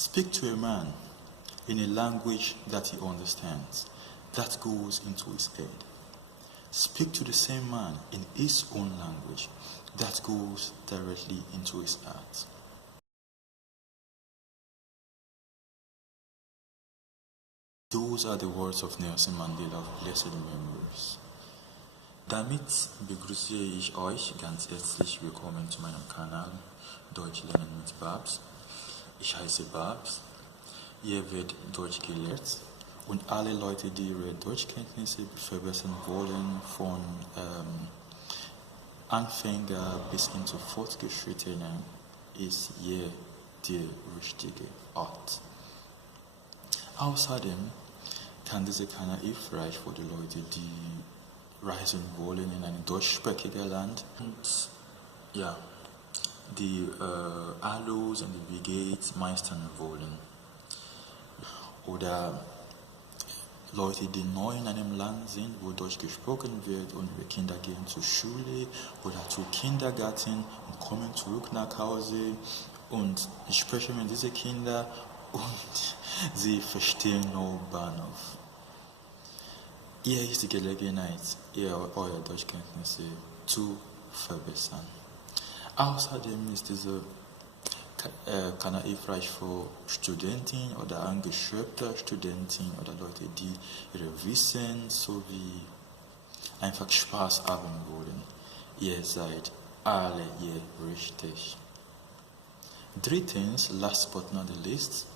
Speak to a man in a language that he understands, that goes into his head. Speak to the same man in his own language, that goes directly into his heart. Those are the words of Nelson Mandela of blessed memories. Damit begrüße ich euch ganz herzlich willkommen zu meinem Kanal Deutsch lernen mit Babs. Ich heiße Babs. Hier wird Deutsch gelehrt und alle Leute, die ihre Deutschkenntnisse verbessern wollen, von Anfänger bis hin zu Fortgeschrittenen, ist hier der richtige Ort. Außerdem kann dieser Kanal hilfreich für die Leute, die reisen wollen in ein deutschsprachiges Land und ja, die Hallos und die Wie geht's meistern wollen. Oder Leute, die neu in einem Land sind, wo Deutsch gesprochen wird und ihre Kinder gehen zur Schule oder zum Kindergarten und kommen zurück nach Hause und ich spreche mit diesen Kindern und sie verstehen nur Bahnhof. Hier ist die Gelegenheit, eure Deutschkenntnisse zu verbessern. Außerdem ist dieser Kanal hilfreich für Studenten oder angeschöpfte Studenten oder Leute, die ihre Wissen sowie einfach Spaß haben wollen. Ihr seid alle hier richtig. Drittens, last but not the least,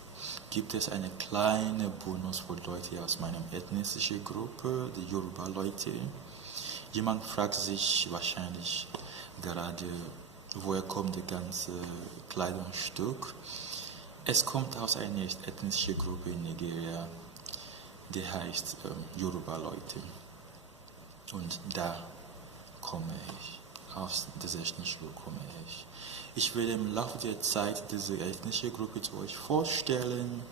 gibt es eine kleine Bonus für Leute aus meiner ethnischen Gruppe, die Yoruba-Leute. Jemand fragt sich wahrscheinlich gerade, woher kommt das ganze Kleidungsstück? Es kommt aus einer ethnischen Gruppe in Nigeria, die heißt Yoruba-Leute. Und da komme ich. Aus dieser ethnischen Gruppe komme ich. Ich werde im Laufe der Zeit diese ethnische Gruppe zu euch vorstellen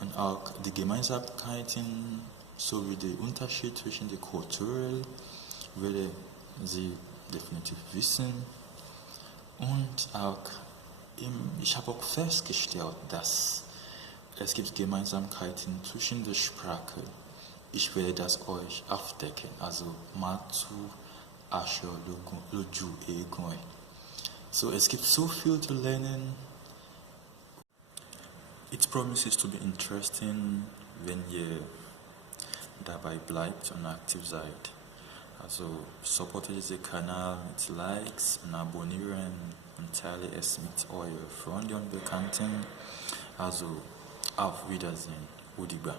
und auch die Gemeinsamkeiten sowie den Unterschied zwischen den Kulturen werde sie definitiv wissen. Und auch ich habe auch festgestellt, dass es gibt Gemeinsamkeiten zwischen der Sprache. Ich werde das euch aufdecken. Also Matu, Asho, Loju, Egoy. So, es gibt so viel zu lernen. It promises to be interesting, wenn ihr dabei bleibt und aktiv seid. Also supportet diesen Kanal mit Likes und Abonnieren und teile es mit euren Freunden und Bekannten. Also auf Wiedersehen. Udiba.